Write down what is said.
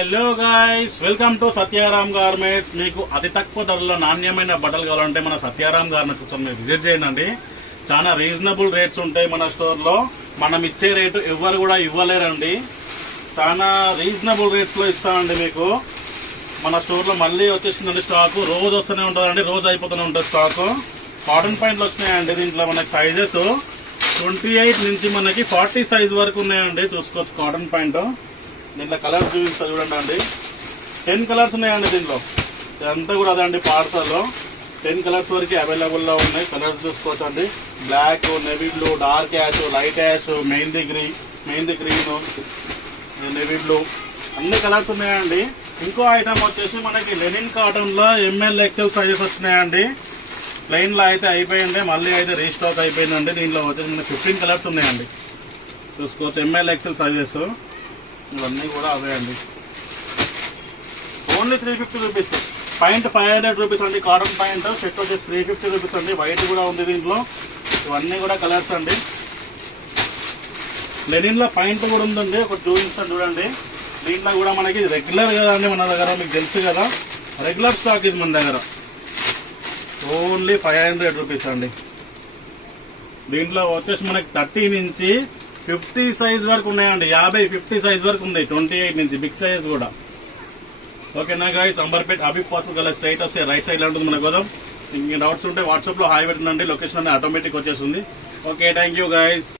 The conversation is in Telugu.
Hello guys, welcome to Satyaram garments. మీకు అతి తక్కువ ధరలో నాణ్యమైన బట్టలు కావాలంటే మన సత్యారామ్ గార్మెంట్స్ కోసం మీరు విజిట్ చేయండి. చాలా రీజనబుల్ రేట్స్ ఉంటాయి మన స్టోర్ లో. మనం ఇచ్చే రేటు ఎవరు కూడా ఇవ్వలేరండి. చాలా రీజనబుల్ రేట్స్ లో ఇస్తామండి మీకు. మన స్టోర్ లో మళ్ళీ వచ్చేసిందండి స్టాక్. రోజు వస్తూనే ఉంటుందండి, రోజు అయిపోతూనే ఉంటుంది స్టాక్. కాటన్ ప్యాంట్లు వచ్చినాయండి. దీంట్లో మనకి సైజెస్ 28 నుంచి మనకి 40 సైజ్ వరకు ఉన్నాయండి. చూసుకోవచ్చు కాటన్ ప్యాంట్. దీంట్లో కలర్స్ చూపిస్తా చూడండి అండి. 10 కలర్స్ ఉన్నాయండి దీంట్లో. ఇదంతా కూడా అదే అండి, పార్సల్లో 10 కలర్స్ వరకు అవైలబుల్లో ఉన్నాయి. కలర్స్ చూసుకోవచ్చు అండి. Black, navy blue, dark ash, light ash, mehndi green, navy blue, అన్ని కలర్స్ ఉన్నాయండి. ఇంకో ఐటమ్ వచ్చేసి మనకి లెనిన్ కాటన్ లో ఎంఎల్ ఎక్స్ఎల్ సైజెస్ వచ్చినాయండి. ప్లెయిన్ లో అయితే అయిపోయింది, మళ్ళీ అయితే రీస్టాక్ అయిపోయిందండి. దీంట్లో వచ్చేసి మనకి 15 కలర్స్ ఉన్నాయండి. చూసుకోవచ్చు ఎంఎల్ ఎక్స్ఎల్ సైజెస్. ఇవన్నీ కూడా అవే అండి. Only 350 rupees. పాయింట్ 500 రూపీస్ అండి. కాటన్ పాయింట్ సెట్ వచ్చేసి 350 రూపీస్ అండి. వైట్ కూడా ఉంది దీంట్లో. ఇవన్నీ కూడా కలర్స్ అండి. లెనిన్ లో పాయింట్ కూడా ఉందండి, ఒకటి చూపిస్తాను చూడండి. దీంట్లో కూడా మనకి రెగ్యులర్ కదా అండి మన దగ్గర, మీకు తెలుసు కదా, రెగ్యులర్ స్టాక్ ఇది మన దగ్గర. ఓన్లీ 500 రూపీస్ అండి. దీంట్లో వచ్చేసి మనకి 30 నుంచి 50 సైజ్ వరకు ఉన్నాయండి. 50 సైజ్ వరకు ఉన్నాయి. 28 నుంచి బిగ్ సైజ్ కూడా. ఓకేనా గైస్, అంబర్పేట్ అబిబ్ పాత్ర గల స్ట్రైట్ వస్తే రైట్ సైడ్ లో ఉంటుంది మన గోదాం. ఇంక డౌట్స్ ఉంటే వాట్సాప్ లో హాయ్ పెట్టండి. లొకేషన్ అనేది ఆటోమేటిక్ వచ్చేస్తుంది. Okay, thank you guys.